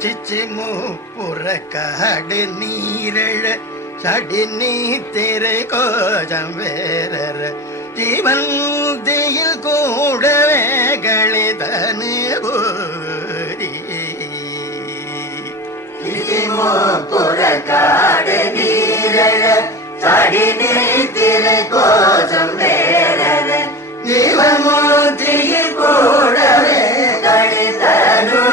சிச்சிமு புறக்காடு நீரழ சடி நீ திரை கோஜம் வேற ஜீவன் தியில் கூடவே களிதனு போரி சிச்சிமு புறக்காடு நீரழ சடி நீ திரை கோஜம் வேற ஜீவன் தியில் கூடவே களிதனு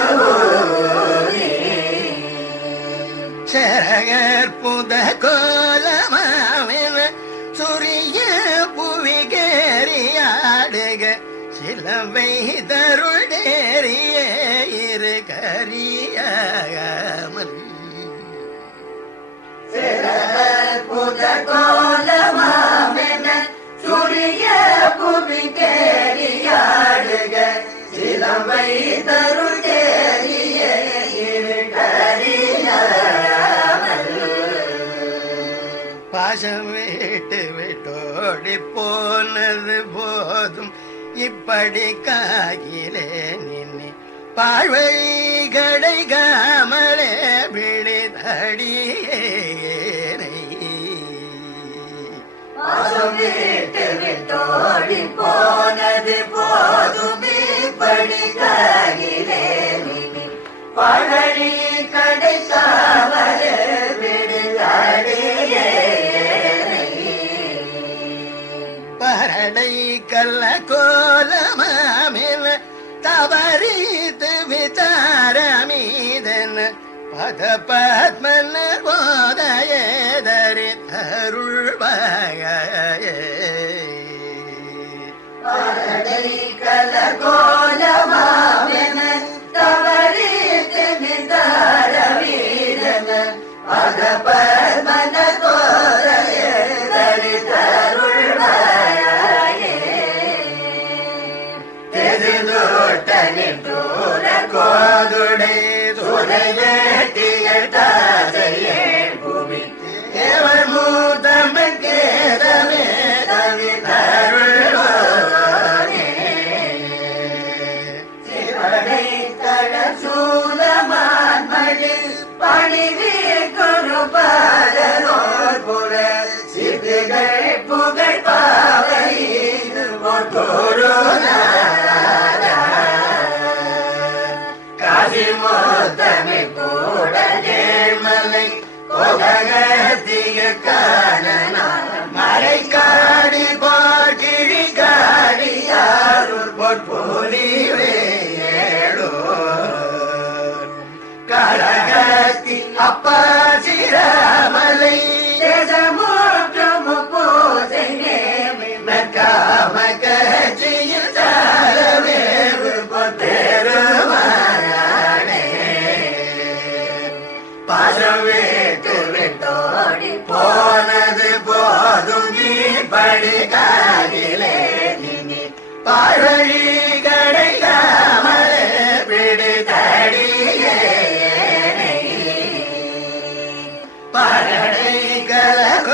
சரகற்புத கோலமாவின சுரிய புவிகேறியாடுக சிலவை தருடேறிய இரு கரியாமல் சரகற்புத கோலமாவின சுரிய புவிகேறியாடுக சிலவை தருடேறிய இரு பாசம் விட்டு விட்டோடி போனது போதும் இப்படி காகிலே நின்னி பாழ்வை கடைகாமலே விழிதடியேனை பாசம் விட்டு விட்டோடி போனது போதும் இப்படி காகிலே நின்னி பாழ்வழி கடைகாமலே பரடை கல்ல கோலமாமில் தவறித்து விசாரமீதன் பத பத்மன்னர் போதையேதரி அருள்வாயே பரடை கல்ல கோலமாமில் தவறித்து விசாரமீதன் பத பத்மன்னர் போதையேதரி கோதுடை சுரைவேட்டியல் தாசையே பூமி தேவர் மூதமிழ் கேதமே தவிதருள்வானே சிவனை தடசூலமான் மழி பணிவே குருபாலனோர் புற சித்திகள் புகழ் பாவையில் காசிமோத்தமி கூட ஏழ்மலை கொதகத்திய காணனார் மலை காடி போர்கிழி காடி யாருள் பொற்பொலிவே ஏழோ கரகத்தி அப்பா சிராமலை தேசமூற்றும் பூசை நேமி காம கட்சியில் சாரவேவு பொத்தேருமானே பாசம் விட்டு விட்டோடி போனது போதும் இப்படி காதிலே நினி பாழி கடைகாமலே பிடித்தடியே பரடை கலகோலமாமென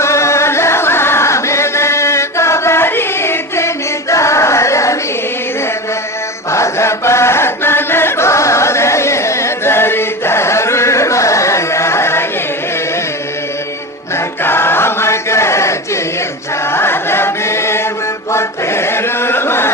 தவறித்து நிதார வீரன பத பத்மன போதையே தரிதருள்வாயே காம கட்சியில் சாரமேவு பொற்பெருமானே